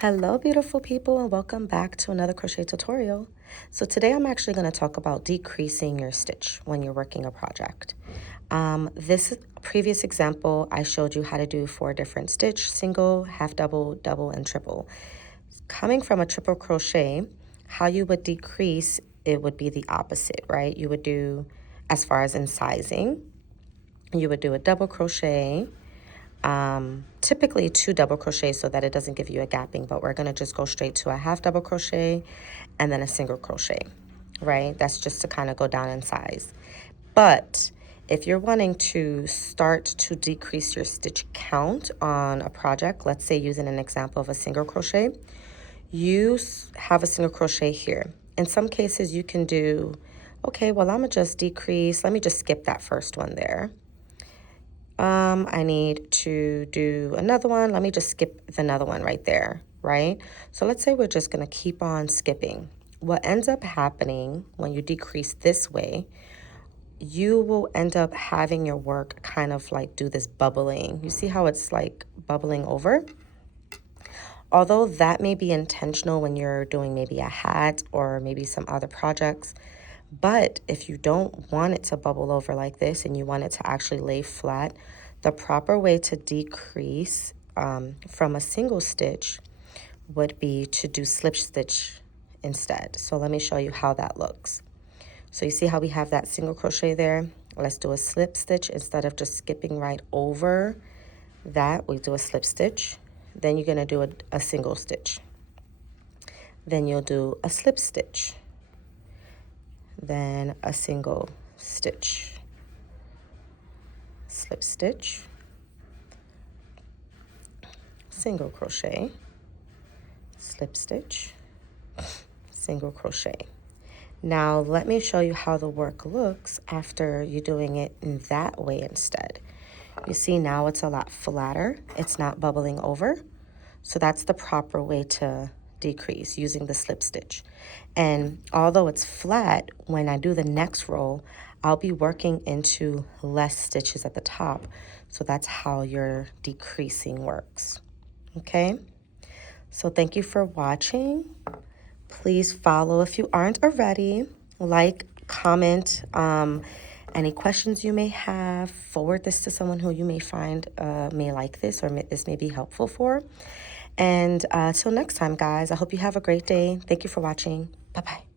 Hello beautiful people, and welcome back to another crochet tutorial. So today I'm actually going to talk about decreasing your stitch when you're working a project. This previous example I showed you how to do 4 different stitch: single, half double, double, and triple. Coming from a triple crochet, how you would decrease it would be the opposite, right? You would do, as far as in sizing, you would do a double crochet, typically 2 double crochets so that it doesn't give you a gapping, but we're going to just go straight to a half double crochet and then a single crochet, right? That's just to kind of go down in size. But if you're wanting to start to decrease your stitch count on a project, let's say using an example of a single crochet, you have a single crochet here. In some cases you can do, okay, well, I'm gonna just decrease, let me just skip that first one there. I need to do another one. Let me just skip another one right there, right? So let's say we're just going to keep on skipping. What ends up happening when you decrease this way, you will end up having your work kind of like do this bubbling. You see how it's like bubbling over? Although that may be intentional when you're doing maybe a hat or maybe some other projects, but if you don't want it to bubble over like this and you want it to actually lay flat, the proper way to decrease from a single stitch would be to do slip stitch instead. So let me show you how that looks. So you see how we have that single crochet there? Let's do a slip stitch. Instead of just skipping right over that, we do a slip stitch. Then you're going to do a single stitch. Then you'll do a slip stitch. Then a single stitch, slip stitch, single crochet, slip stitch, single crochet. Now let me show you how the work looks after you're doing it in that way instead. You see now it's a lot flatter. It's not bubbling over. So that's the proper way to decrease, using the slip stitch. And although it's flat, when I do the next row, I'll be working into less stitches at the top. So that's how your decreasing works. Okay? So thank you for watching. Please follow if you aren't already. Like, comment, any questions you may have. Forward this to someone who you may find may like this, or this may be helpful for. And till next time, guys, I hope you have a great day. Thank you for watching. Bye-bye.